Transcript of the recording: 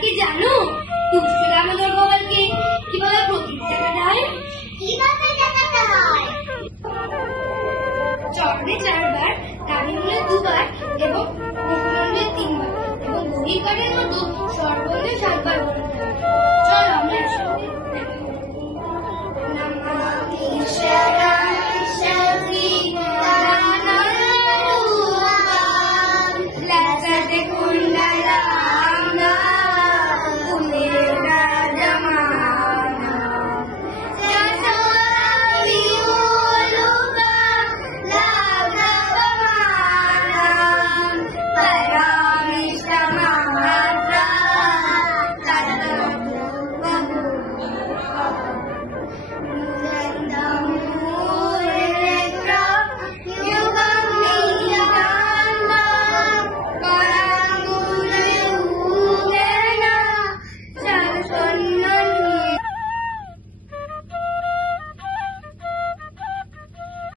কি জানো দুষ্ট দামোদর গোপালকে কিভাবে প্রতীক দেখাতে হয়? কিভাবে দেখাতে হয়? চরণে 4 বার, নাভিমূলে 2 বার এবং মুখমণ্ডলে 3 বার এবং বহির্কারের মতো সর্বঙ্গে 7 বার